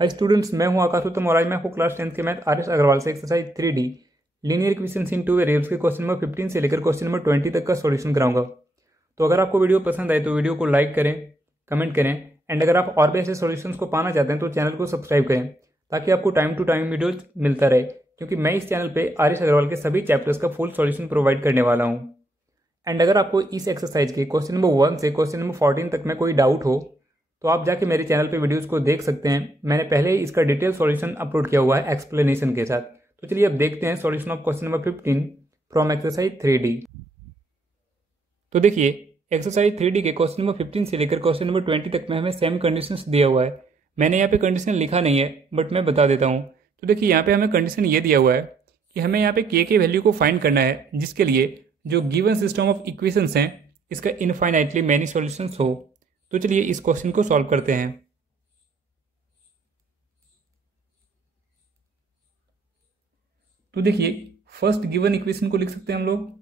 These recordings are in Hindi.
हाय स्टूडेंट्स, मैं हूं आकाश उत्तम और आज मैं आपको क्लास 10th के मैथ आर एस अग्रवाल से एक्सरसाइज 3D लीनियर इक्वेशंस इन टू वेरिएबल्स के क्वेश्चन नंबर 15 से लेकर क्वेश्चन नंबर 20 तक का सॉल्यूशन कराऊंगा। तो अगर आपको वीडियो पसंद आए तो वीडियो को लाइक करें, कमेंट करें एंड अगर आप और भी ऐसे सॉल्यूशंस को पाना चाहते हैं तो चैनल को सब्सक्राइब करें ताकि आपको टाइम टू टाइम वीडियो मिलता रहे, क्योंकि मैं इस चैनल पर आर एस अग्रवाल के सभी चैप्टर्स का फुल सॉल्यूशन प्रोवाइड करने वाला हूँ। एंड अगर आपको इस एक्सरसाइज के क्वेश्चन नंबर 1 से क्वेश्चन नंबर 14 तक में कोई डाउट हो तो आप जाके मेरे चैनल पे वीडियोस को देख सकते हैं। मैंने पहले ही इसका डिटेल सॉल्यूशन अपलोड किया हुआ है एक्सप्लेनेशन के साथ। तो चलिए अब देखते हैं solution of question number 15 from exercise 3D। तो देखिए, एक्सरसाइज 3D के क्वेश्चन नंबर 15 से लेकर क्वेश्चन नंबर 20 तक में हमें सेम कंडीशंस दिया हुआ है। मैंने यहाँ पे कंडीशन लिखा नहीं है बट मैं बता देता हूँ। तो देखिए, यहाँ पे हमें कंडीशन ये दिया हुआ है कि हमें यहाँ पे के वैल्यू को फाइंड करना है, जिसके लिए जो गिवन सिस्टम ऑफ इक्वेशंस हैं इसका इनफाइनाइटली मैनी सॉल्यूशंस हो। तो चलिए इस क्वेश्चन को सॉल्व करते हैं। तो देखिए, फर्स्ट गिवन इक्वेशन को लिख सकते हैं हम लोग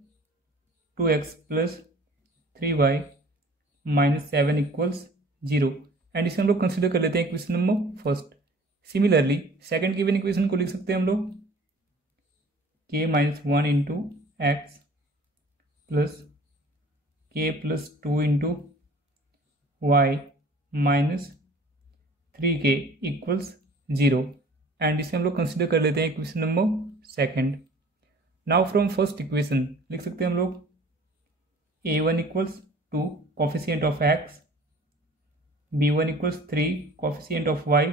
2x + 3y - 7 = 0 एंड इसे हम लोग कंसिडर कर लेते हैं equation number first. Similarly second given equation को लिख सकते हैं हम लोग k - 1 × x + k + 2 × y - 3k = 0 and इसे हम लोग कंसिडर कर लेते हैं equation number second. Now from first equation लिख सकते हैं हम लोग a1 = 2 coefficient of x, b1 = 3 coefficient of y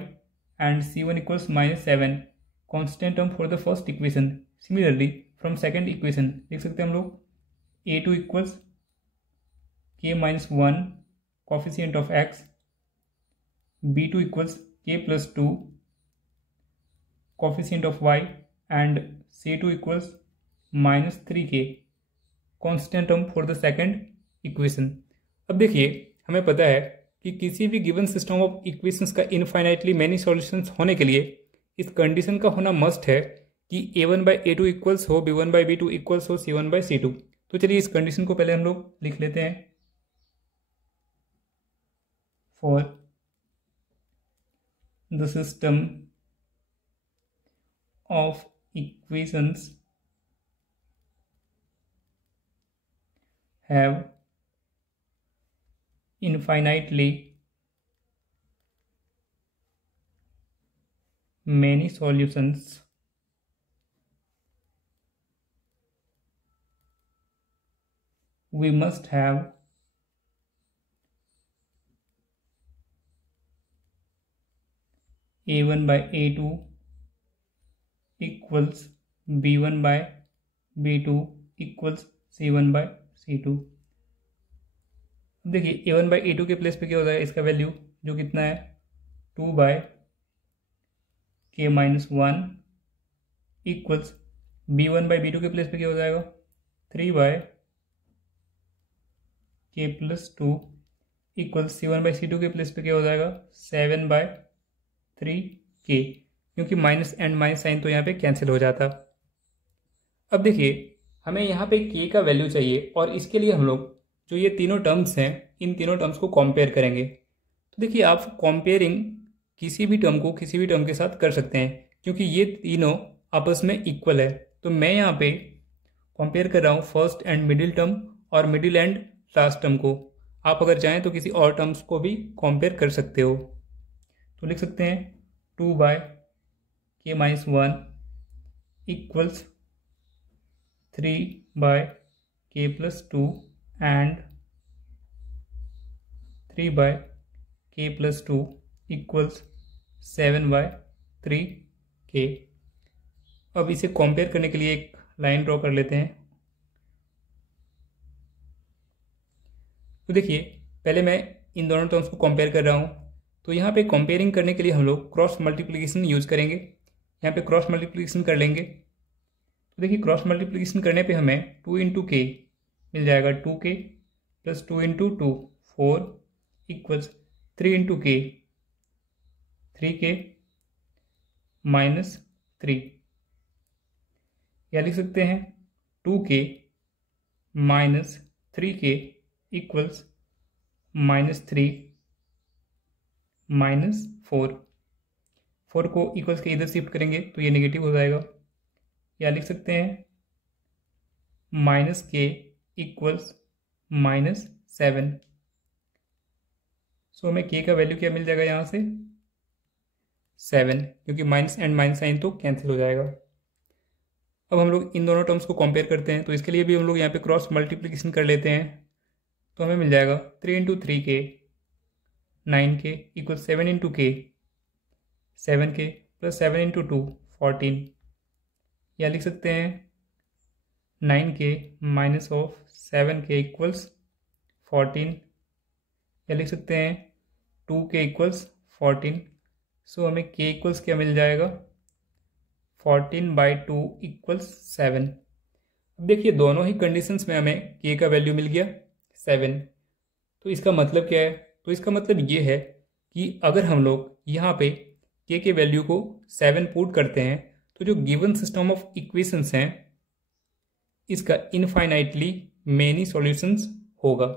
and c1 = -7 constant term for the first equation. Similarly from second equation लिख सकते हैं हम लोग a2 = k - 1 coefficient of x, b2 = k + 2 coefficient of y and c2 = -3k constant term for the second equation. अब देखिए, हमें पता है कि किसी भी गिवन सिस्टम ऑफ इक्वेशंस का इनफाइनाइटली मैनी सॉल्यूशंस होने के लिए इस कंडीशन का होना मस्ट है कि a1/a2 इक्वल्स हो b1/b2 इक्वल्स हो c1/c2। तो चलिए इस कंडीशन को पहले हम लोग लिख लेते हैं। For the system of equations have infinitely many solutions, we must have a1/a2 equals b1/b2 equals c1/c2। अब देखिए, a1/a2 के प्लेस पे क्या हो जाएगा, इसका वैल्यू जो कितना है 2/k - 1 इक्वल्स b1/b2 के प्लेस पे क्या हो जाएगा 3/k + 2 इक्वल्स c1/c2 के प्लेस पे क्या हो जाएगा 7/3k, क्योंकि माइनस एंड माइनस साइन तो यहाँ पे कैंसिल हो जाता। अब देखिए, हमें यहाँ पे k का वैल्यू चाहिए और इसके लिए हम लोग जो ये तीनों टर्म्स हैं इन तीनों टर्म्स को कंपेयर करेंगे। तो देखिए, आप कंपेयरिंग किसी भी टर्म को किसी भी टर्म के साथ कर सकते हैं क्योंकि ये तीनों आपस में इक्वल है। तो मैं यहाँ पे कंपेयर कर रहा हूँ फर्स्ट एंड मिडिल टर्म और मिडिल एंड लास्ट टर्म को। आप अगर चाहें तो किसी और टर्म्स को भी कंपेयर कर सकते हो। तो लिख सकते हैं 2/k - 1 equals 3/k + 2 and 3/k + 2 equals 7/3k। अब इसे कंपेयर करने के लिए एक लाइन ड्रॉ कर लेते हैं। तो देखिए, पहले मैं इन दोनों टर्म्स को कंपेयर कर रहा हूँ। तो यहाँ पे कंपेयरिंग करने के लिए हम लोग क्रॉस मल्टीप्लिकेशन यूज़ करेंगे। यहाँ पे क्रॉस मल्टीप्लिकेशन कर लेंगे। तो देखिए, क्रॉस मल्टीप्लिकेशन करने पे हमें 2 × k मिल जाएगा 2k + 2 × 2 4 इक्वल्स 3 × k 3k - 3। या लिख सकते हैं 2k - 3k इक्वल्स -3 - 4। 4 को इक्वल्स के इधर शिफ्ट करेंगे तो ये नेगेटिव हो जाएगा, या लिख सकते हैं -k इक्वल्स -7। सो हमें k का वैल्यू क्या मिल जाएगा यहाँ से 7, क्योंकि माइनस एंड माइनस साइन तो कैंसिल हो जाएगा। अब हम लोग इन दोनों टर्म्स को कंपेयर करते हैं, तो इसके लिए भी हम लोग यहाँ पे क्रॉस मल्टीप्लिकेशन कर लेते हैं। तो हमें मिल जाएगा 3 × 3k 9k equal 7 × k 7k plus 7 × 2 14, या लिख सकते हैं 9k minus of 7k equals 14, या लिख सकते हैं 2k इक्वल्स 14। सो हमें k इक्वल्स क्या मिल जाएगा 14/2 इक्वल्स 7। अब देखिए दोनों ही कंडीशंस में हमें k का वैल्यू मिल गया 7। तो इसका मतलब क्या है, तो इसका मतलब ये है कि अगर हम लोग यहाँ पे k के वैल्यू को 7 पुट करते हैं तो जो गिवन सिस्टम ऑफ इक्वेशंस हैं इसका इनफाइनाइटली मेनी सॉल्यूशंस होगा।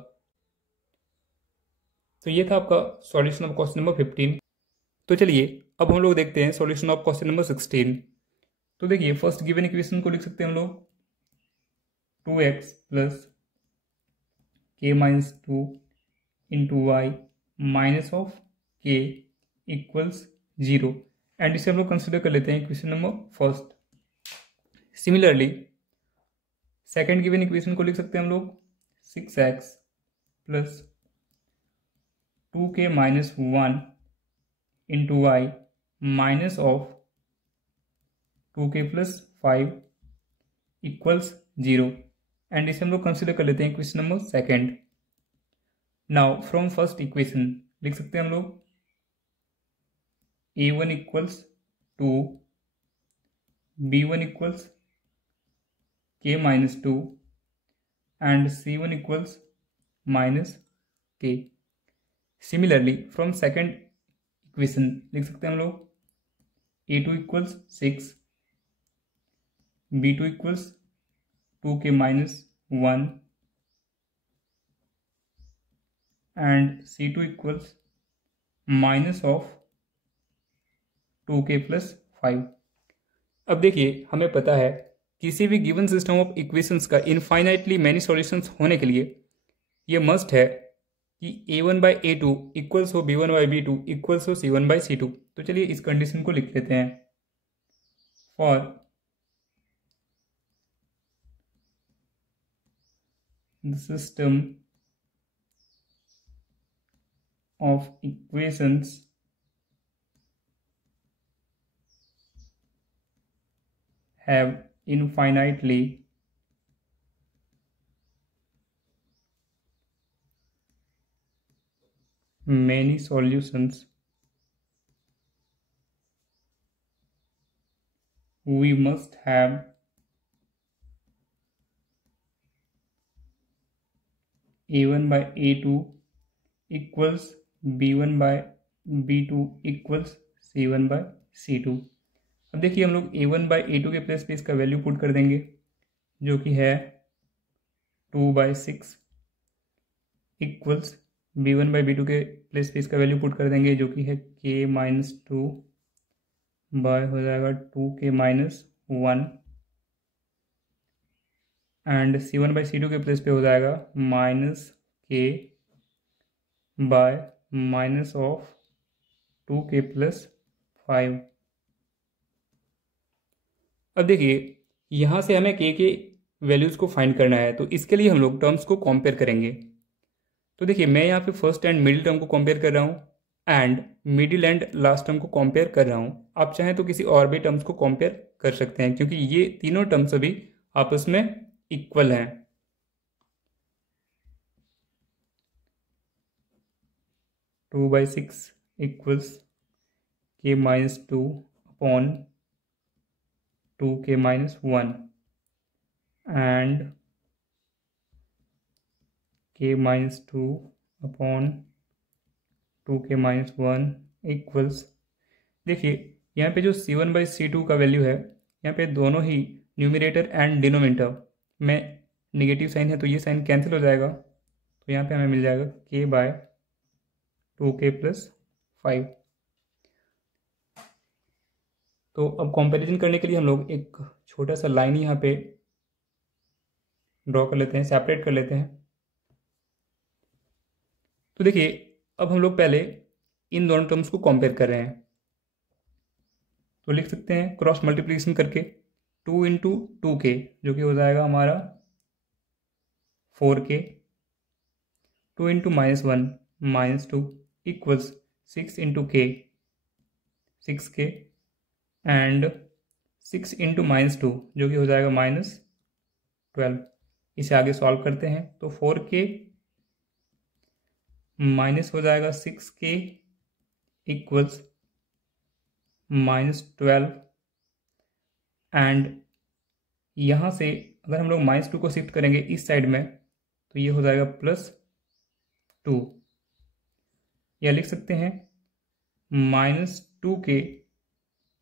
तो ये था आपका सॉल्यूशन ऑफ क्वेश्चन नंबर 15। तो चलिए अब हम लोग देखते हैं सॉल्यूशन ऑफ क्वेश्चन नंबर 16। तो देखिए फर्स्ट गिवन इक्वेशन को लिख सकते हैं हम लोग 2x plus k-2 into y minus of k equals 0, and इसे हम लोग कंसिडर कर लेते हैं equation number first. Similarly second given equation को लिख सकते हैं हम लोग 6x plus 2k-1 into y minus of 2k plus 5 equals 0, and इसे हम लोग कंसिडर कर लेते हैं equation number second. Now from first equation लिख सकते हैं हम लोग a1 equals 2, b1 equals k-2 and c1 equals -k। Similarly from second equation लिख सकते हैं हम लोग a2 equals 6, b2 equals 2k-1 and c2 equals minus of 2k plus 5। अब देखिए हमें पता है किसी भी गिवन सिस्टम ऑफ इक्वेशंस का इनफाइनाइटली मैनी सॉल्यूशंस होने के लिए ये मस्ट है कि a1/a2 इक्वल्स हो b1/b2 इक्वल्स हो c1/c2। तो चलिए इस कंडीशन को लिख लेते हैं। For the system of equations have infinitely many solutions, we must have a1/a2 equals b1/b2 equals c1/c2। अब देखिए हम लोग a1/a2 के प्लेस पे इसका वैल्यू पुट कर देंगे जो कि है 2/6 इक्वल्स b1/b2 के प्लेस पे इसका वैल्यू पुट कर देंगे जो कि है k-2 बाय हो जाएगा 2k-1 एंड c1/c2 के प्लेस पे हो जाएगा -k bye minus of 2k plus 5। अब देखिए यहाँ से हमें k के वैल्यूज़ को फाइंड करना है, तो इसके लिए हम लोग टर्म्स को कंपेयर करेंगे। तो देखिए मैं यहाँ पे फर्स्ट एंड मिडिल टर्म को कंपेयर कर रहा हूँ and middle and last term को कंपेयर कर रहा हूँ। आप चाहें तो किसी और भी टर्म्स को कंपेयर कर सकते हैं क्योंकि ये तीनों टर्म्स अभी आपस में इक्वल हैं। Two by 6 equals k-2 upon 2k-1 and k-2 upon 2k-1 equals, देखिए यहाँ पे जो c1/c2 का वैल्यू है यहाँ पे दोनों ही न्यूमरेटर एंड डिनोमिनेटर में नेगेटिव साइन है तो ये साइन कैंसिल हो जाएगा। तो यहाँ पे हमें मिल जाएगा k/2k प्लस 5। तो अब कंपैरिजन करने के लिए हम लोग एक छोटा सा लाइन यहाँ पे ड्रॉ कर लेते हैं, सेपरेट कर लेते हैं। तो देखिए अब हम लोग पहले इन दोनों टर्म्स को कंपेयर कर रहे हैं, तो लिख सकते हैं क्रॉस मल्टीप्लिकेशन करके 2 इंटू 2k जो कि हो जाएगा हमारा 4k, 2 into -1 -2 equals 6 into k 6k and 6 into -2 जो कि हो जाएगा -12। इसे आगे सॉल्व करते हैं तो 4k माइनस हो जाएगा 6k इक्वल्स -12 एंड यहाँ से अगर हम लोग -2 को शिफ्ट करेंगे इस साइड में तो ये हो जाएगा +2, या लिख सकते हैं -2k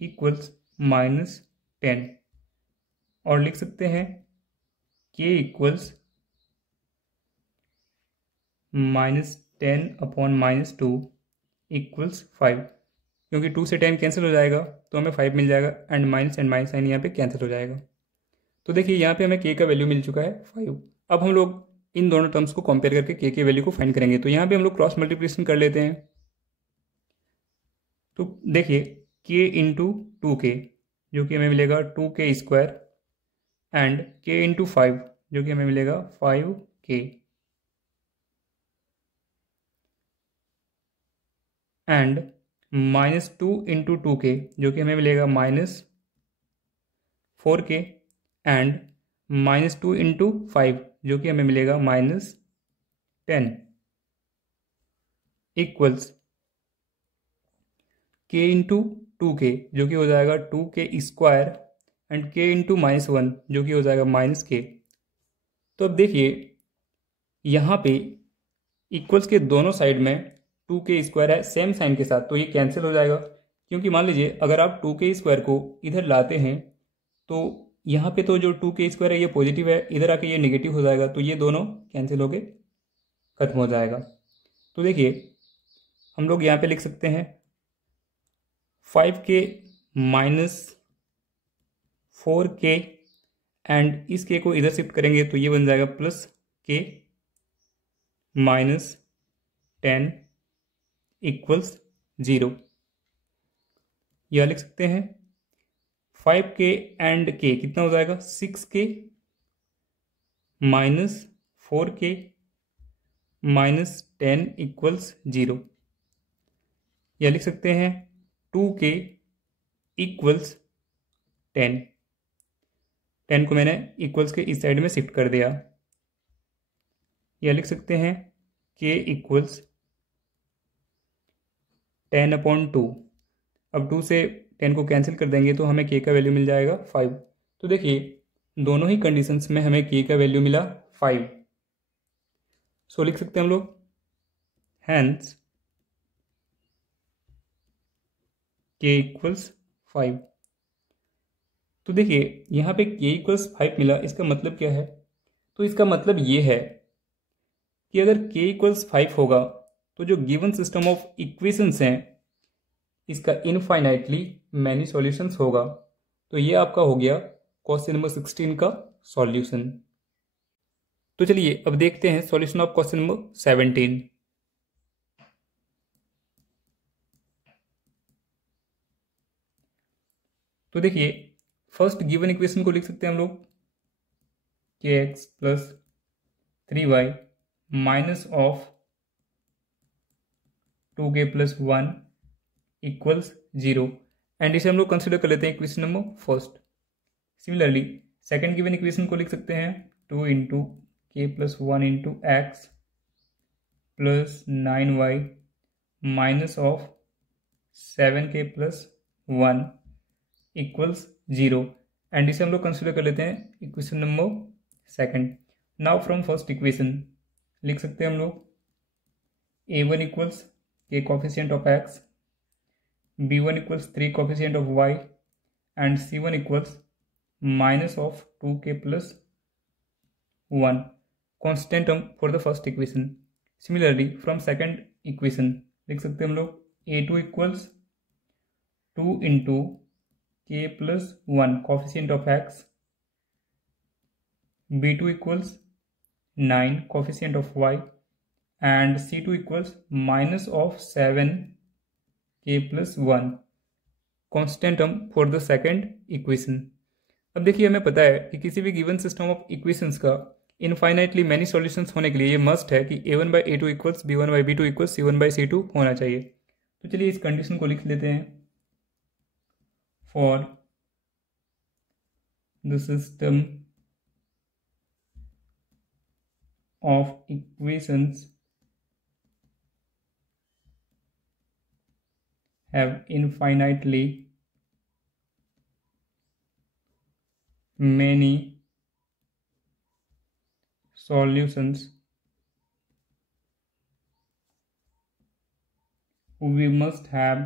इक्वल्स -10, और लिख सकते हैं k इक्वल्स -10 अपॉन -2 इक्वल्स 5, क्योंकि 2 से 10 कैंसिल हो जाएगा तो हमें 5 मिल जाएगा एंड माइनस साइन यहाँ पे कैंसिल हो जाएगा। तो देखिए यहाँ पे हमें k का वैल्यू मिल चुका है 5। अब हम लोग इन दोनों टर्म्स को कंपेयर करके k के वैल्यू को फाइंड करेंगे। तो यहाँ पे हम लोग क्रॉस मल्टीप्लिकेशन कर लेते हैं। तो देखिए k इंटू 2k जो कि हमें मिलेगा 2k² एंड k इंटू 5 जो कि हमें मिलेगा 5k एंड -2 इंटू 2k जो कि हमें मिलेगा -4k एंड -2 इंटू 5 जो कि हमें मिलेगा -10 इक्वल्स k इंटू 2k जो कि हो जाएगा 2k² एंड k इंटू -1 जो कि हो जाएगा -k। तो अब देखिए यहाँ पे इक्वल्स के दोनों साइड में 2k² है सेम साइन के साथ, तो ये कैंसिल हो जाएगा, क्योंकि मान लीजिए अगर आप 2k² को इधर लाते हैं तो यहाँ पे तो जो 2k² है ये पॉजिटिव है, इधर आके ये नेगेटिव हो जाएगा, तो ये दोनों कैंसिल होके खत्म हो जाएगा। तो देखिए हम लोग यहाँ पे लिख सकते हैं 5k -4k एंड इस k को इधर शिफ्ट करेंगे तो ये बन जाएगा +k -10 इक्वल्स 0, या लिख सकते हैं 5k एंड k कितना हो जाएगा 6k -4k -10 इक्वल्स 0, या लिख सकते हैं 2k इक्वल्स 10 को मैंने इक्वल्स के इस साइड में शिफ्ट कर दिया, या लिख सकते हैं k इक्वल्स 10/2। अब 2 से 10 को कैंसिल कर देंगे तो हमें k का वैल्यू मिल जाएगा 5। तो देखिए दोनों ही कंडीशंस में हमें k का वैल्यू मिला 5। सो लिख सकते हैं हम लोग हैंस k इक्वल्स 5। तो देखिए यहाँ पे k इक्वल्स 5 मिला, इसका मतलब क्या है? तो इसका मतलब ये है कि अगर k इक्वल्स 5 होगा तो जो गिवन सिस्टम ऑफ इक्वेशंस हैं इसका इनफाइनाइटली मैनी सॉल्यूशंस होगा। तो ये आपका हो गया क्वेश्चन नंबर 16 का सॉल्यूशन। तो चलिए अब देखते हैं सॉल्यूशन ऑफ क्वेश्चन नंबर 17। तो देखिए फर्स्ट गिवन इक्वेशन को लिख सकते हैं हम लोग kx + 3y minus of 2k + 1 equals 0, and इसे हम लोग कंसिडर कर लेते हैं equation number first. Similarly second given equation को लिख सकते हैं 2 into k + 1 into x + 9y minus of 7k + 1 equals 0, and इसे हम लोग कंसिडर कर लेते हैं equation number second. Now from first equation लिख सकते हैं हम लोग a1 equals k coefficient of x, b1 equals 3 coefficient of y and c1 equals minus of 2k + 1 constant term for the first equation. Similarly from second equation लिख सकते हैं हम लोग a2 equals 2 into k plus 1 coefficient of x, b2 equals 9 coefficient of y, and c2 equals minus of 7 k plus 1 constant term for the second equation. अब देखिए हमें पता है कि किसी भी गिवन सिस्टम ऑफ इक्वेशंस का इनफाइनाइटली मैनी सॉल्यूशंस होने के लिए ये मस्ट है कि a1 by a2 equals b1 by b2 equals c1 by c2 होना चाहिए। तो चलिए इस कंडीशन को लिख लेते हैं। For the system of equations have infinitely many solutions, we must have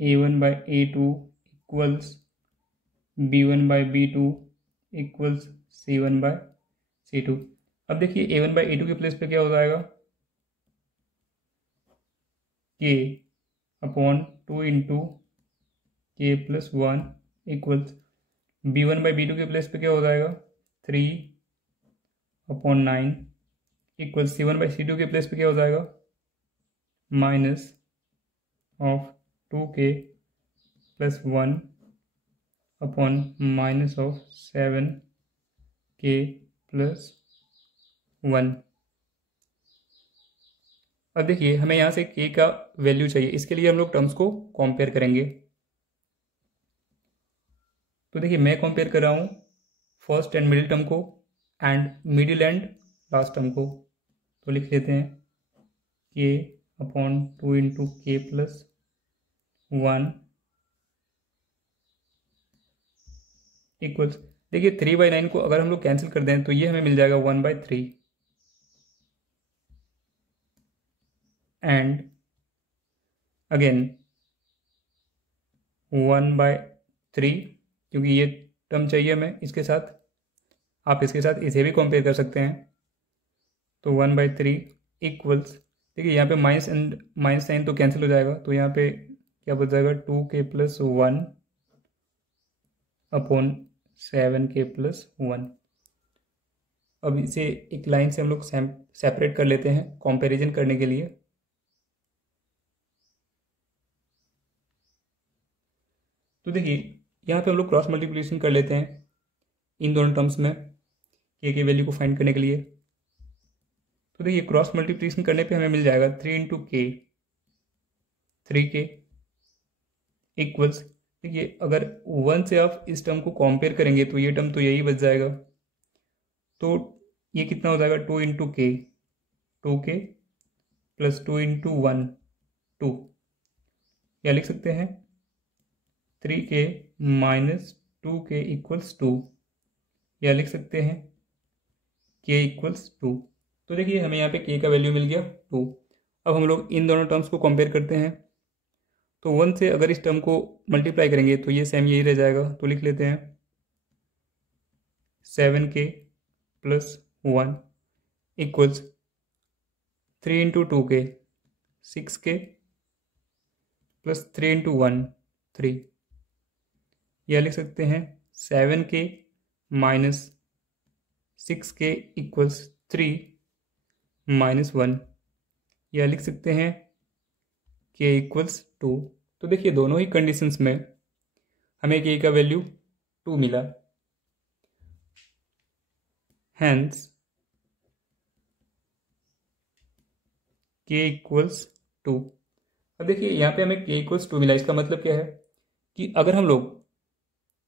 a1 by a2 equals b1 by b2 equals c1 by c2। अब देखिए a1 बाई a2 के प्लेस पे क्या हो जाएगा, k upon 2 into k plus 1 equals b1 by b2 के प्लेस पे क्या हो जाएगा, 3 upon 9 equals c1 by c2 के प्लेस पे क्या हो जाएगा, minus of 2k plus 1 upon minus of 7k plus 1। अब देखिए हमें यहाँ से k का वैल्यू चाहिए, इसके लिए हम लोग टर्म्स को कंपेयर करेंगे। तो देखिए मैं कंपेयर कर रहा हूँ फर्स्ट एंड मिडिल टर्म को and middle and last term को। तो लिख लेते हैं k upon 2 into k plus 1 equals, देखिए 3/9 को अगर हम लोग कैंसिल कर दें तो ये हमें मिल जाएगा 1/3 एंड अगेन 1/3, क्योंकि ये टर्म चाहिए हमें इसके साथ, आप इसके साथ इसे भी कंपेयर कर सकते हैं। तो 1/3 इक्वल्स, देखिए यहाँ पे माइनस एंड माइनस साइन तो कैंसिल हो जाएगा, तो यहाँ पे क्या बच जाएगा 2k plus 1 upon 7k plus 1। अब इसे एक लाइन से हम लोग सेपरेट कर लेते हैं कंपैरिजन करने के लिए। तो देखिए यहाँ पे हम लोग क्रॉस मल्टीप्लिकेशन कर लेते हैं इन दोनों टर्म्स में के वैल्यू को फाइंड करने के लिए। तो देखिए क्रॉस मल्टीप्लिकेशन करने पे हमें मिल जाएगा 3 इंटू के, 3k इक्वल्स, देखिए अगर 1 से आप इस टर्म को कंपेयर करेंगे तो ये टर्म तो यही बच जाएगा। तो ये कितना हो जाएगा 2 इंटू के, 2k प्लस 2 इंटू 1 2, या लिख सकते हैं 3k माइनस 2k इक्वल्स 2, या लिख सकते हैं k इक्वल्स 2। तो देखिए हमें यहाँ पे k का वैल्यू मिल गया 2। अब हम लोग इन दोनों टर्म्स को कंपेयर करते हैं। तो 1 से अगर इस टर्म को मल्टीप्लाई करेंगे तो ये सेम यही रह जाएगा। तो लिख लेते हैं 7k plus 1 equals 3 into 2k 6k plus 3 into 1 3, या लिख सकते हैं 7k minus 6k equals 3 minus 1, या लिख सकते हैं k इक्वल्स 2। तो देखिए दोनों ही कंडीशंस में हमें k का वैल्यू 2 मिला। Hence k equals 2। अब देखिए यहाँ पे हमें k इक्वल्स 2 मिला, इसका मतलब क्या है कि अगर हम लोग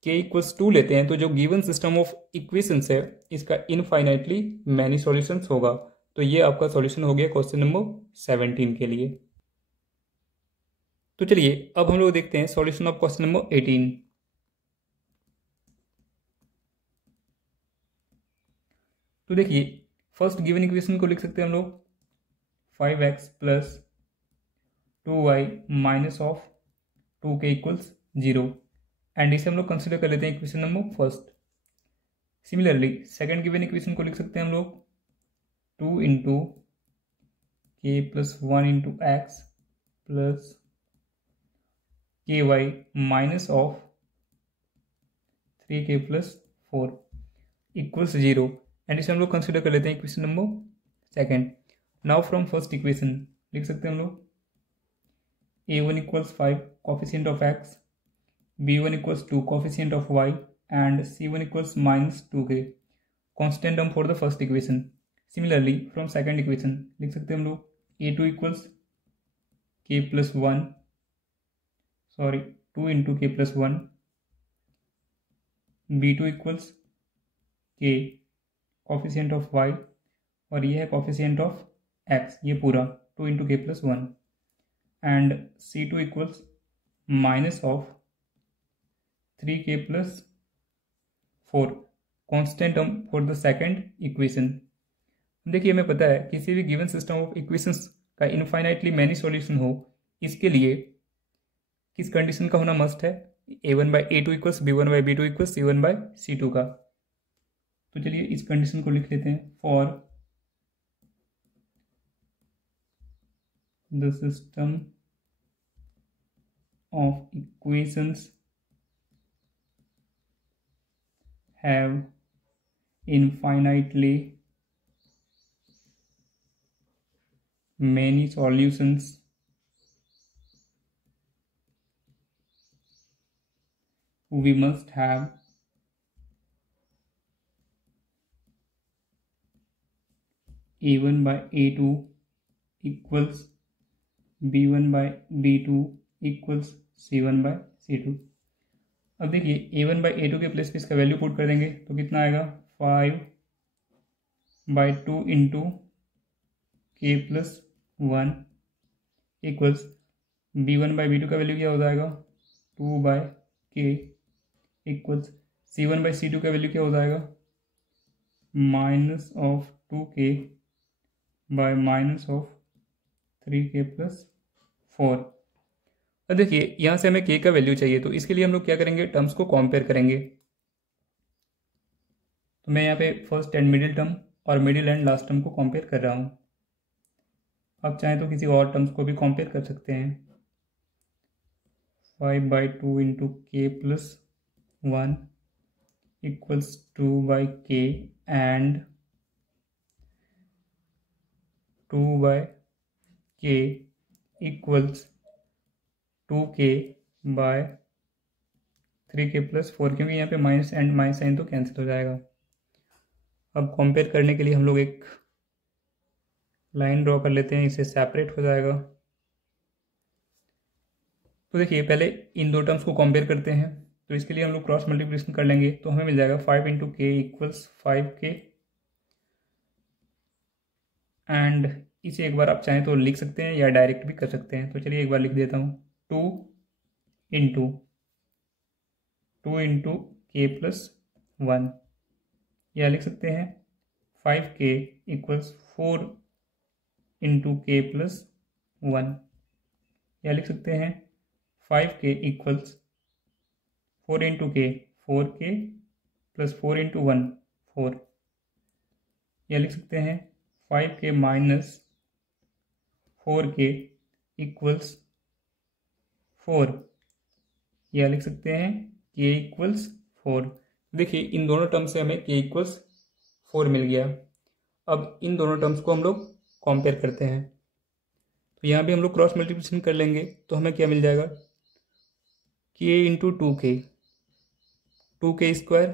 k इक्वल्स 2 लेते हैं तो जो गिवन सिस्टम ऑफ इक्वेशंस है इसका इनफाइनाइटली मैनी सॉल्यूशंस होगा। तो ये आपका सॉल्यूशन हो गया क्वेश्चन नंबर 17 के लिए। तो चलिए अब हम लोग देखते हैं सॉल्यूशन ऑफ क्वेश्चन नंबर 18। तो देखिए फर्स्ट गिवन इक्वेशन को लिख सकते हैं हम लोग 5x plus 2y minus of 2k equals 0, and इसे हम लोग कंसिडर कर लेते हैं equation number first. Similarly second given equation को लिख सकते हैं हम लोग 2 into k plus 1 into x plus k y minus of 3k plus 4 equals 0 and इसे हम लोग कंसिडर कर लेते हैं equation number second. Now from first equation लिख सकते हैं हम लोग a1 equals 5 coefficient of x, b1 equals 2 coefficient of y and c1 equals minus 2k constant term for the first equation. Similarly from second equation लिख सकते हैं हम लोग a2 equals k plus 1 2 into k plus 1, b2 equals k coefficient of y और ये है कोफिशिएंट ऑफ x, ये पूरा 2 into k plus 1 and c2 equals minus of 3k plus 4 constant term for the second equation. देखिए हमें पता है किसी भी गिवन सिस्टम ऑफ इक्वेशंस का इनफाइनाइटली मैनी सॉल्यूशन हो, इसके लिए किस कंडीशन का होना मस्ट है, a1 by a2 equals b1 by b2 equals c1 by c2 का। तो चलिए इस कंडीशन को लिख लेते हैं, for the system of equations have infinitely many solutions, we must have a1 by a2 equals b1 by b2 equals c1 by c2। अब देखिए a1 बाई a2 के प्लेस पे इसका वैल्यू पुट कर देंगे तो कितना आएगा 5 by 2 into k plus 1 equals b1 by b2 का वैल्यू क्या हो जाएगा 2 by k equals c1 by c2 का वैल्यू क्या हो जाएगा minus of 2k by minus of 3k plus 4। अब देखिए यहाँ से हमें k का वैल्यू चाहिए, तो इसके लिए हम लोग क्या करेंगे, टर्म्स को कंपेयर करेंगे। तो मैं यहाँ पे फर्स्ट एंड मिडिल टर्म और मिडिल एंड लास्ट टर्म को कंपेयर कर रहा हूँ। आप चाहें तो किसी और टर्म्स को भी कंपेयर कर सकते हैं। 5 by 2 into k plus 1 equals 2 by k and 2 by k equals 2k by 3k plus 4, क्योंकि यहाँ पे माइनस एंड माइनस साइन तो कैंसिल हो जाएगा। अब कंपेयर करने के लिए हम लोग एक लाइन ड्रॉ कर लेते हैं, इसे सेपरेट हो जाएगा। तो देखिए पहले इन दो टर्म्स को कंपेयर करते हैं, तो इसके लिए हम लोग क्रॉस मल्टीप्लिकेशन कर लेंगे तो हमें मिल जाएगा 5 इंटू के इक्वल्स 5k एंड इसे एक बार आप चाहें तो लिख सकते हैं या डायरेक्ट भी कर सकते हैं। तो चलिए एक बार लिख देता हूँ 2 इंटू के प्लस 1, या लिख सकते हैं 5k equals 4 into k plus 1, या लिख सकते हैं 5k इक्वल्स 4 इंटू के 4k प्लस 4 इंटू 1 4, या लिख सकते हैं 5k माइनस 4k इक्वल्स 4, या लिख सकते हैं k इक्वल्स 4। देखिए इन दोनों टर्म्स से हमें k इक्वल्स 4 मिल गया। अब इन दोनों टर्म्स को हम लोग कंपेयर करते हैं, तो यहाँ भी हम लोग क्रॉस मल्टीप्लिकेशन कर लेंगे तो हमें क्या मिल जाएगा k into 2k square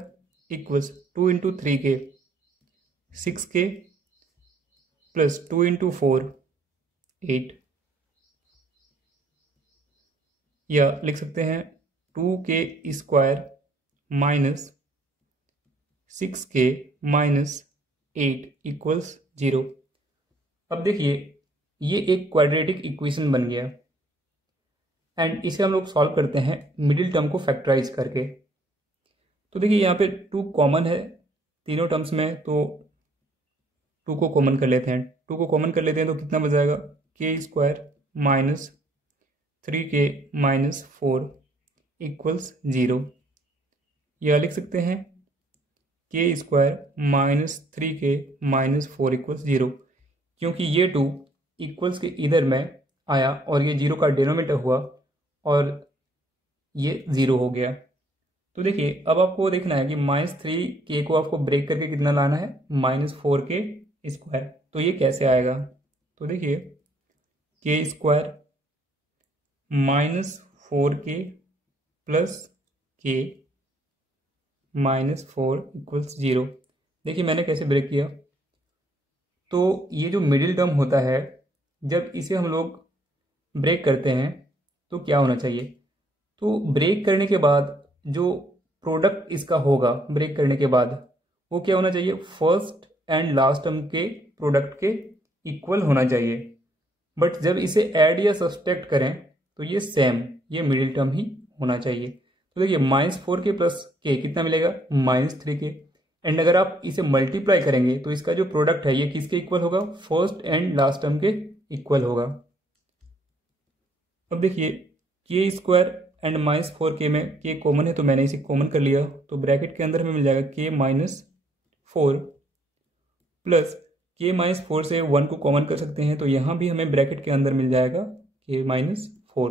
equals 2 into 3k 6k plus 2 into 4 8, या लिख सकते हैं 2k square minus 6k minus 8 equals 0। अब देखिए ये एक क्वाड्रेटिक इक्वेशन बन गया एंड इसे हम लोग सॉल्व करते हैं मिडिल टर्म को फैक्टराइज करके। तो देखिए यहाँ पे 2 कॉमन है तीनों टर्म्स में, तो 2 को कॉमन कर लेते हैं। 2 को कॉमन कर लेते हैं तो कितना बच जाएगा k square minus 3k minus 4 equals 0, या लिख सकते हैं k square minus 3k minus 4 equals 0, क्योंकि ये 2 इक्वल्स के इधर मैं आया और ये 0 का डिनोमिनेटर हुआ और ये 0 हो गया। तो देखिए अब आपको देखना है कि -3k को आपको ब्रेक करके कितना लाना है, -4k²। तो ये कैसे आएगा, तो देखिए k² -4k + k -4 = 0। देखिए मैंने कैसे ब्रेक किया, तो ये जो मिडिल टर्म होता है जब इसे हम लोग ब्रेक करते हैं तो क्या होना चाहिए, तो ब्रेक करने के बाद जो प्रोडक्ट इसका होगा ब्रेक करने के बाद वो क्या होना चाहिए, फर्स्ट एंड लास्ट टर्म के प्रोडक्ट के इक्वल होना चाहिए। बट जब इसे ऐड या सब्सट्रैक्ट करें तो ये सेम, ये मिडिल टर्म ही होना चाहिए। तो देखिए -4k + k कितना मिलेगा, -3k। एंड अगर आप इसे मल्टीप्लाई करेंगे तो इसका जो प्रोडक्ट है ये किसके इक्वल होगा, फर्स्ट एंड लास्ट टर्म के इक्वल होगा। अब देखिए k² एंड -4k में k कॉमन है तो मैंने इसे कॉमन कर लिया, तो ब्रैकेट के अंदर हमें मिल जाएगा k -4 प्लस k -4 से 1 को कॉमन कर सकते हैं तो यहाँ भी हमें ब्रैकेट के अंदर मिल जाएगा k -4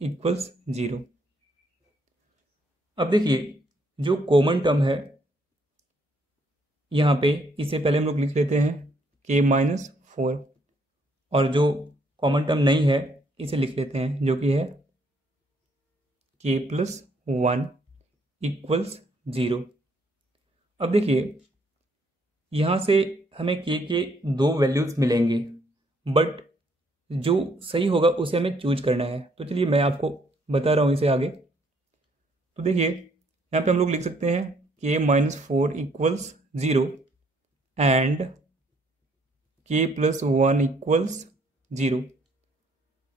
= 0। अब देखिए जो कॉमन टर्म है यहाँ पे इसे पहले हम लोग लिख लेते हैं k -4 और जो कॉमन टर्म नहीं है इसे लिख लेते हैं जो कि है k + 1 = 0। अब देखिए यहाँ से हमें k के 2 वैल्यूज मिलेंगे बट जो सही होगा उसे हमें चूज करना है। तो चलिए मैं आपको बता रहा हूँ इसे आगे। तो देखिए यहाँ पे हम लोग लिख सकते हैं k -4 = 0 एंड k + 1 = 0।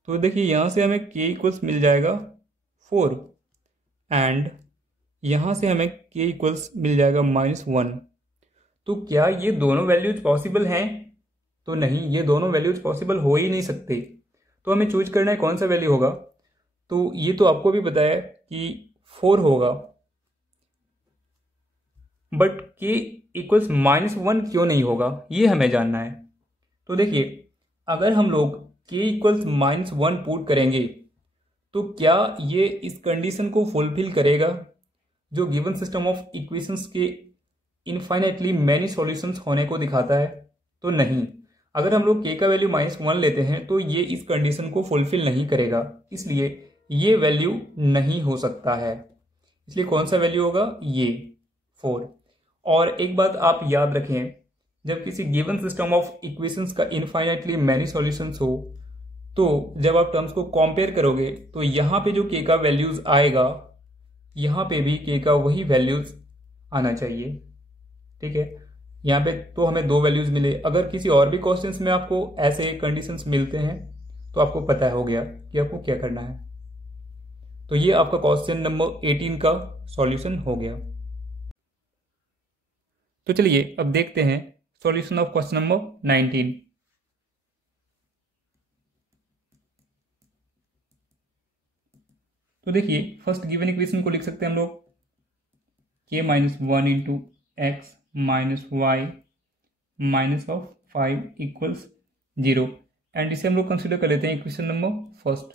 तो देखिए यहाँ से हमें k इक्वल्स मिल जाएगा 4 एंड यहाँ से हमें k इक्वल्स मिल जाएगा -1। तो क्या ये दोनों वैल्यूज पॉसिबल हैं, तो नहीं, ये दोनों वैल्यूज पॉसिबल हो ही नहीं सकते। तो हमें चूज करना है कौन सा वैल्यू होगा। तो ये तो आपको भी पता है कि 4 होगा बट k इक्वल्स -1 क्यों नहीं होगा ये हमें जानना है। तो देखिए अगर हम लोग k इक्वल्स -1 पुट करेंगे तो क्या ये इस कंडीशन को फुलफिल करेगा जो गिवन सिस्टम ऑफ इक्वेशंस के इनफाइनाइटली मैनी सॉल्यूशंस होने को दिखाता है, तो नहीं। अगर हम लोग k का वैल्यू -1 लेते हैं तो ये इस कंडीशन को फुलफिल नहीं करेगा, इसलिए ये वैल्यू नहीं हो सकता है। इसलिए कौन सा वैल्यू होगा, ये 4। और एक बात आप याद रखें, जब किसी गिवन सिस्टम ऑफ इक्वेशंस का इनफाइनाइटली मैनी सॉल्यूशंस हो तो जब आप टर्म्स को कंपेयर करोगे तो यहाँ पे जो k का वैल्यूज आएगा यहाँ पे भी k का वही वैल्यूज आना चाहिए। ठीक है, यहाँ पे तो हमें 2 वैल्यूज मिले। अगर किसी और भी क्वेश्चंस में आपको ऐसे कंडीशंस मिलते हैं तो आपको पता हो गया कि आपको क्या करना है। तो ये आपका क्वेश्चन नंबर 18 का सॉल्यूशन हो गया। तो चलिए अब देखते हैं सॉल्यूशन ऑफ क्वेश्चन नंबर 19। तो देखिए फर्स्ट गिवन इक्वेशन को लिख सकते हैं हम लोग k - 1 × x - y -5 = 0 एंड इसे हम लोग कंसिडर कर लेते हैं equation number first.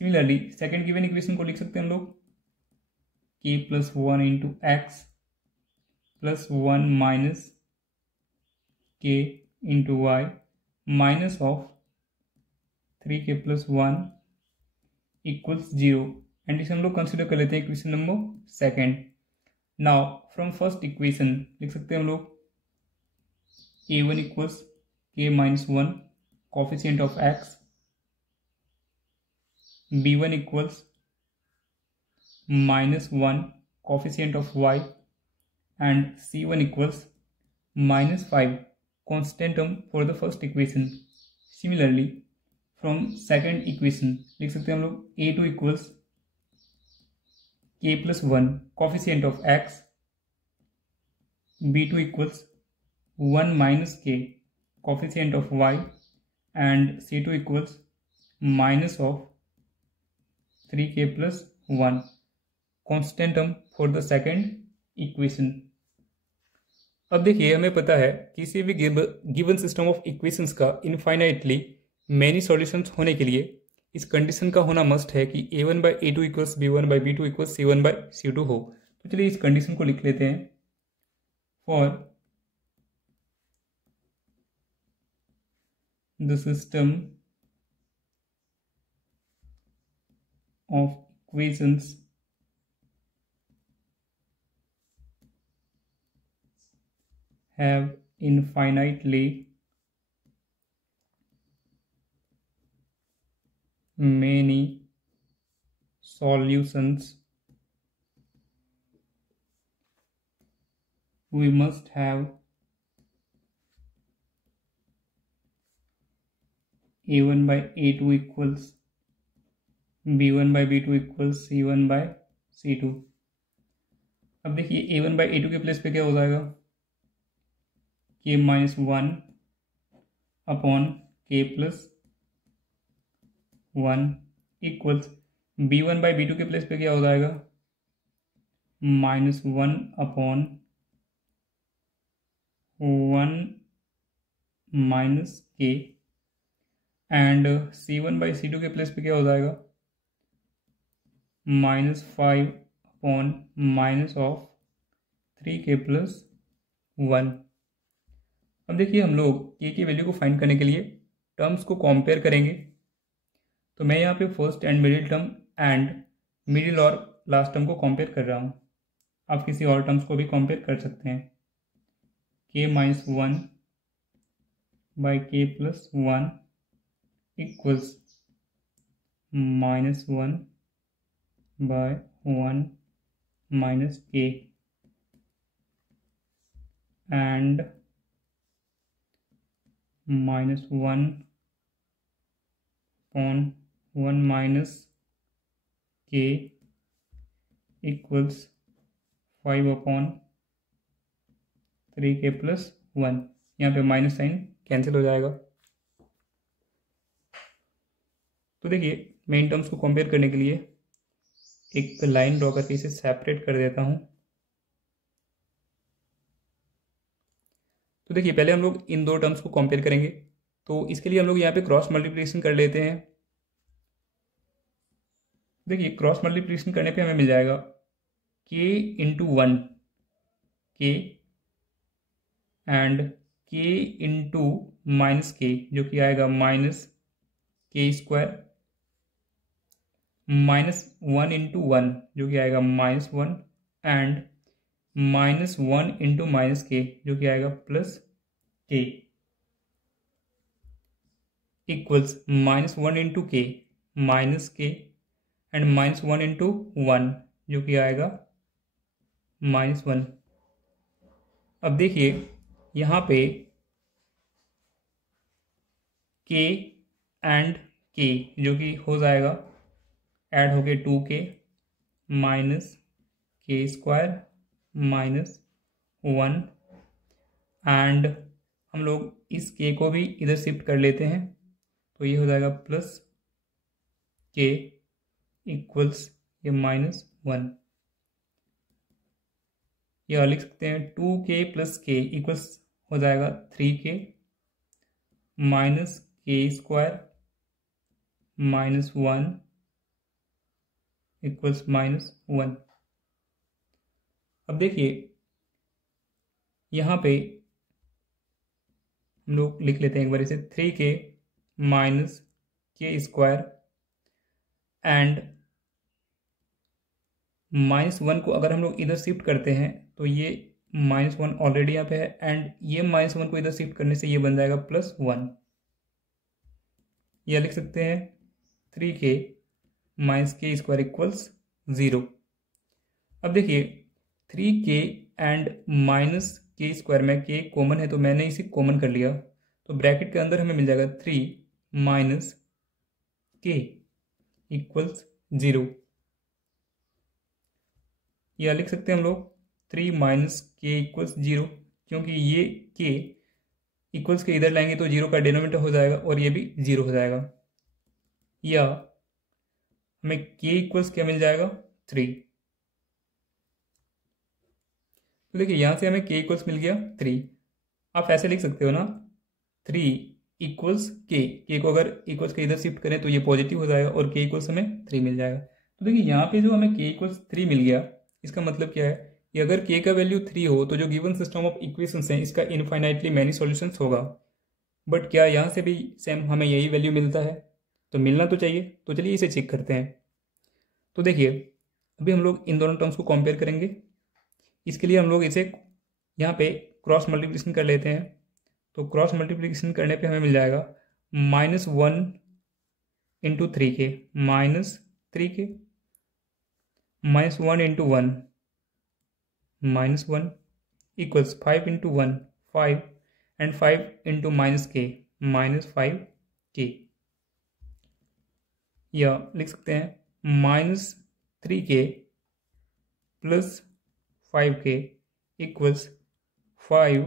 Similarly second given equation को लिख सकते हैं हम लोग k + 1 × x + 1 - k × y -3k + 1 = 0 and इसे हम लोग कंसिडर कर लेते हैं equation number second. Now from first equation लिख सकते हैं हम लोग a1 = k - 1 coefficient of x, b1 = -1 coefficient of y and c1 = -5 constant term for the first equation. Similarly from second equation लिख सकते हैं हम लोग a2 = k + 1 coefficient of x, b2 = 1 - k coefficient of y and c2 = -3k + 1 constant term for the second equation. अब देखिए हमें पता है किसी भी गिवन सिस्टम ऑफ इक्वेशंस का इनफाइनाइटली मैनी सॉल्यूशंस होने के लिए इस कंडीशन का होना मस्ट है कि a1/a2 equals b1/b2 equals c1/c2 हो। तो चलिए इस कंडीशन को लिख लेते हैं। For the system of equations have infinitely many solutions, we must have a1/a2 equals b1/b2 equals c1/c2। अब देखिए a1/a2 के प्लेस पे क्या हो जाएगा, k minus 1 upon k plus 1 equals b1/b2 के प्लेस पे क्या हो जाएगा, -1 upon 1 minus k and c1/c2 के प्लेस पे क्या हो जाएगा, -5 upon minus of 3k plus 1। अब देखिए हम लोग k की वैल्यू को फाइंड करने के लिए टर्म्स को कंपेयर करेंगे। तो मैं यहाँ पे first and middle term and middle और लास्ट टर्म को कंपेयर कर रहा हूँ। आप किसी और टर्म्स को भी कंपेयर कर सकते हैं। k minus 1 by k plus 1 equals -1 by 1 minus k and -1 upon 1 minus k equals 5 upon 3k plus 1। यहाँ पे माइनस साइन कैंसिल हो जाएगा। तो देखिए मैं इन टर्म्स को कंपेयर करने के लिए एक लाइन ड्रॉ करके इसे सेपरेट कर देता हूं। तो देखिए पहले हम लोग इन दो टर्म्स को कंपेयर करेंगे। तो इसके लिए हम लोग यहाँ पे क्रॉस मल्टीप्लिकेशन कर लेते हैं। देखिए क्रॉस मल्टीप्लिकेशन करने पे हमें मिल जाएगा k into 1 k and k into minus k जो कि आएगा -k² -1 इंटू 1 जो कि आएगा -1 एंड -1 इंटू -k जो कि आएगा +k equals -1 into k -k and -1 into 1 जो कि आएगा -1। अब देखिए यहाँ पे k एंड k जो कि हो जाएगा ऐड हो गए 2k -k² -1 एंड हम लोग इस k को भी इधर शिफ्ट कर लेते हैं। तो ये हो जाएगा +k इक्वल्स ये -1। यह लिख सकते हैं 2k + k इक्वल्स हो जाएगा 3k -k² -1 इक्वल्स -1। अब देखिए यहाँ पे हम लोग लिख लेते हैं एक बार इसे 3k -k² एंड -1 को अगर हम लोग इधर शिफ्ट करते हैं तो ये -1 ऑलरेडी यहाँ पे है एंड ये -1 को इधर शिफ्ट करने से ये बन जाएगा +1। यह लिख सकते हैं 3k -k² इक्वल्स 0। अब देखिए 3k एंड -k² में k कॉमन है तो मैंने इसे कॉमन कर लिया। तो ब्रैकेट के अंदर हमें मिल जाएगा 3 -k इक्वल्स 0। यह लिख सकते हैं हम लोग 3 -k इक्वल्स 0 क्योंकि ये k इक्वल्स के इधर लाएंगे तो 0 का डिनोमिनेटर हो जाएगा और ये भी 0 हो जाएगा। या हमें k इक्वल्स क्या मिल जाएगा 3। तो देखिए यहां से हमें k इक्वल्स मिल गया 3। आप ऐसे लिख सकते हो ना 3 इक्वल्स के को अगर इक्वल्स के इधर शिफ्ट करें तो ये पॉजिटिव हो जाएगा और के इक्वल्स हमें 3 मिल जाएगा। तो देखिए यहाँ पे जो हमें के इक्वल्स 3 मिल गया, इसका मतलब क्या है कि अगर के का वैल्यू 3 हो तो जो गिवन सिस्टम ऑफ इक्वेशंस है इसका इनफाइनाइटली मैनी सॉल्यूशंस होगा। बट क्या यहाँ से भी सेम हमें यही वैल्यू मिलता है? तो मिलना तो चाहिए। तो चलिए इसे चेक करते हैं। तो देखिए अभी हम लोग इन दोनों टर्म्स को कंपेयर करेंगे। इसके लिए हम लोग इसे यहाँ पे क्रॉस मल्टीप्लिकेशन कर लेते हैं। तो क्रॉस मल्टीप्लिकेशन करने पे हमें मिल जाएगा -1 into 3k -3k -1 into 1 -1 equals 5 into 1 5 and 5 into -k -5k, या लिख सकते हैं -3k plus 5k equals 5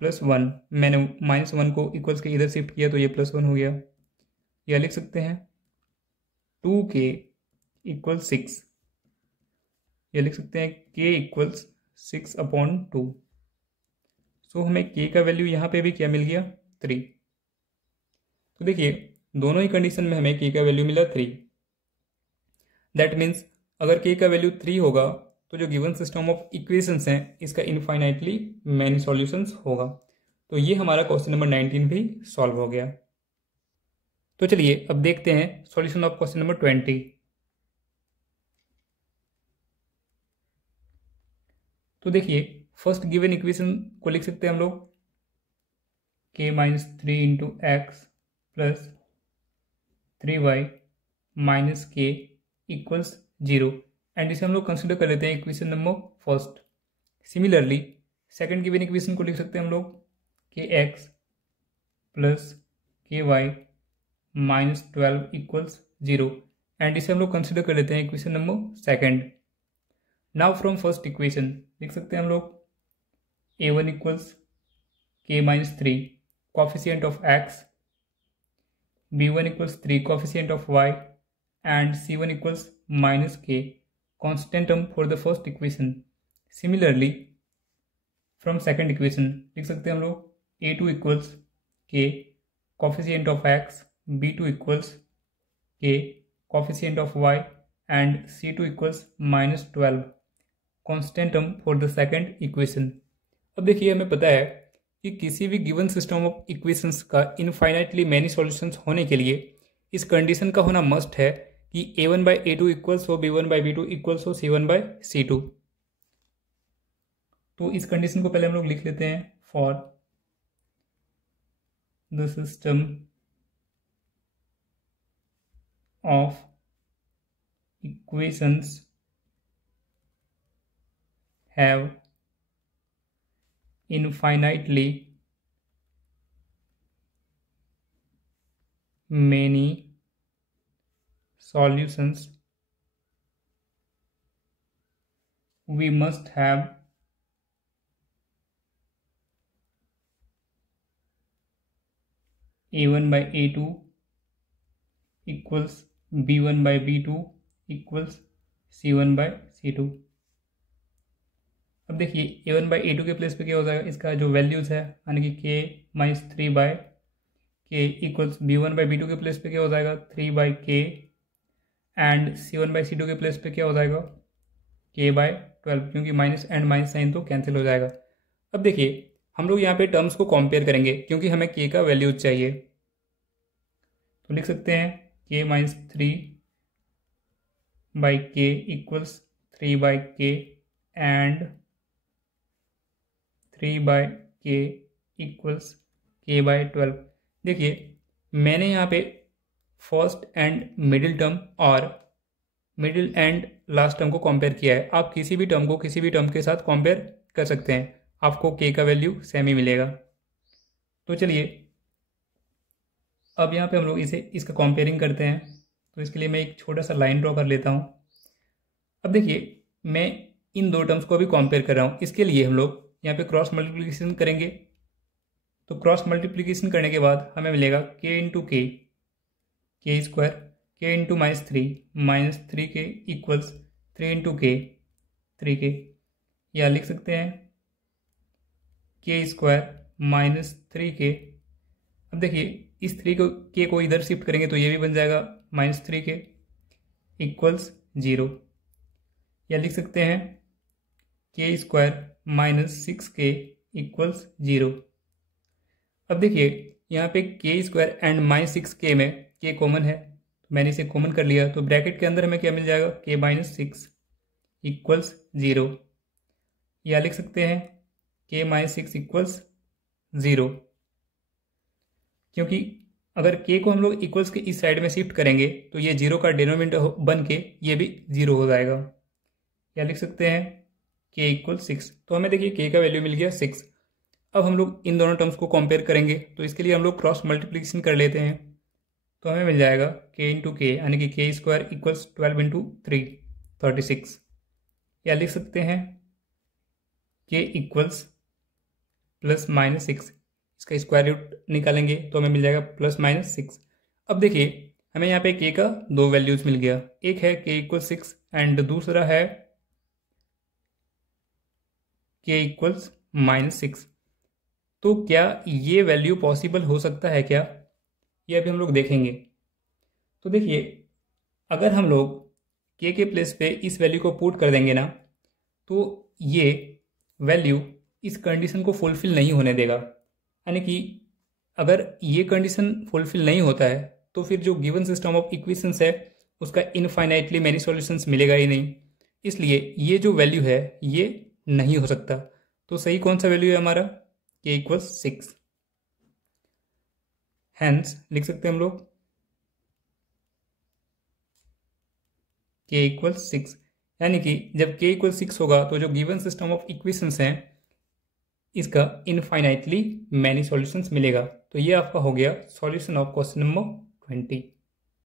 plus 1। मैंने -1 को इक्वल्स के इधर शिफ्ट किया तो ये +1 हो गया। या लिख सकते हैं 2k इक्वल्स 6, या लिख सकते हैं k इक्वल्स 6/2। सो हमें k का वैल्यू यहाँ पे भी क्या मिल गया? 3। तो देखिए दोनों ही कंडीशन में हमें k का वैल्यू मिला 3। दैट मीन्स अगर k का वैल्यू 3 होगा तो जो गिवन सिस्टम ऑफ इक्वेशंस हैं इसका इनफाइनाइटली मैनी सॉल्यूशंस होगा। तो ये हमारा क्वेश्चन नंबर 19 भी सॉल्व हो गया। तो चलिए अब देखते हैं सॉल्यूशन ऑफ क्वेश्चन नंबर 20। तो देखिए फर्स्ट गिवन इक्वेशन को लिख सकते हैं हम लोग k -3 into x plus 3y minus के इक्वल्स 0, एंड इसे हम लोग कंसिडर कर लेते हैं equation number first. Similarly second given equation को लिख सकते हैं हम लोग kx plus ky minus 12 equals 0, and इसे हम लोग कंसिडर कर लेते हैं equation number second. Now from first equation लिख सकते हैं हम लोग a1 equals k minus 3 coefficient of x, b1 equals 3 coefficient of y, and c1 equals minus k constant term for the first equation. Similarly from second equation लिख सकते हैं हम लोग a2 equals k coefficient of x, b2 equals k coefficient of y, and c2 equals -12 constant term for the second equation. अब देखिए हमें पता है कि किसी भी गिवन सिस्टम ऑफ इक्वेशंस का इनफाइनाइटली मैनी सॉल्यूशंस होने के लिए इस कंडीशन का होना मस्ट है कि a1/a2 इक्वल्स हो b1/b2 इक्वल्स हो c1/c2। तो इस कंडीशन को पहले हम लोग लिख लेते हैं। For the system of equations have infinitely many solutions, we must have a1/a2 equals b1/b2 equals c1/c2। अब देखिए a1/a2 के प्लेस पे क्या हो जाएगा, इसका जो वैल्यूज है यानी कि k -3/k इक्वल्स b1/b2 के प्लेस पे क्या हो जाएगा 3/k, एंड c1/c2 के प्लेस पे क्या हो जाएगा k/12, क्योंकि माइनस एंड माइनस साइन तो कैंसिल हो जाएगा। अब देखिए हम लोग यहाँ पे टर्म्स को कंपेयर करेंगे क्योंकि हमें k का वैल्यूज चाहिए। तो लिख सकते हैं k -3/k equals 3/k and 3/k equals k/12। देखिए मैंने यहाँ पे फर्स्ट एंड मिडिल टर्म और मिडिल एंड लास्ट टर्म को कंपेयर किया है। आप किसी भी टर्म को किसी भी टर्म के साथ कंपेयर कर सकते हैं, आपको k का वैल्यू सेम ही मिलेगा। तो चलिए अब यहाँ पे हम लोग इसका कंपेयरिंग करते हैं। तो इसके लिए मैं एक छोटा सा लाइन ड्रॉ कर लेता हूँ। अब देखिए मैं इन दो टर्म्स को अभी कंपेयर कर रहा हूँ। इसके लिए हम लोग यहाँ पे क्रॉस मल्टीप्लिकेशन करेंगे। तो क्रॉस मल्टीप्लिकेशन करने के बाद हमें मिलेगा k into k square, k into -3 k equals 3 into k 3k, या लिख सकते हैं k स्क्वायर -3k अब देखिए इस 3 को इधर शिफ्ट करेंगे तो ये भी बन जाएगा -3k इक्वल्स 0, या लिख सकते हैं k² - 6k इक्वल्स 0। अब देखिए यहाँ पे k² एंड -6k में k कॉमन है, मैंने इसे कॉमन कर लिया, तो ब्रैकेट के अंदर हमें क्या मिल जाएगा k - 6 इक्वल्स 0, या लिख सकते हैं k - 6 इक्वल्स 0, क्योंकि अगर k को हम लोग इक्वल्स के इस साइड में शिफ्ट करेंगे तो ये 0 का डिनोमिनेटर बन के ये भी 0 हो जाएगा, या लिख सकते हैं k इक्वल 6। तो हमें देखिए k का वैल्यू मिल गया 6। अब हम लोग इन दोनों टर्म्स को कंपेयर करेंगे, तो इसके लिए हम लोग क्रॉस मल्टीप्लिकेशन कर लेते हैं, तो हमें मिल जाएगा k इंटू के यानी कि k² इक्वल्स 12 इंटू 3 36, या लिख सकते हैं k इक्वल्स +-6, इसका स्क्वायर रूट निकालेंगे तो हमें मिल जाएगा +-6। अब देखिए हमें यहाँ पे k का 2 वैल्यूज मिल गया, एक है k इक्वल 6 एंड दूसरा है k इक्वल्स -6। तो क्या ये वैल्यू पॉसिबल हो सकता है क्या, ये अभी हम लोग देखेंगे। तो देखिए अगर हम लोग k के प्लेस पे इस वैल्यू को पुट कर देंगे ना, तो ये वैल्यू इस कंडीशन को फुलफिल नहीं होने देगा, यानी कि अगर ये कंडीशन फुलफिल नहीं होता है तो फिर जो गिवन सिस्टम ऑफ इक्वेशंस है उसका इनफाइनाइटली मैनी सॉल्यूशंस मिलेगा ही नहीं, इसलिए ये जो वैल्यू है ये नहीं हो सकता। तो सही कौन सा वैल्यू है हमारा, k इक्वल्स 6। हैंस लिख सकते हैं हम लोग k इक्वल्स 6, यानी कि जब k इक्वल 6 होगा तो जो गिवन सिस्टम ऑफ इक्वेशंस हैं इसका इनफाइनाइटली मैनी सॉल्यूशंस मिलेगा। तो ये आपका हो गया सॉल्यूशन ऑफ क्वेश्चन नंबर 20।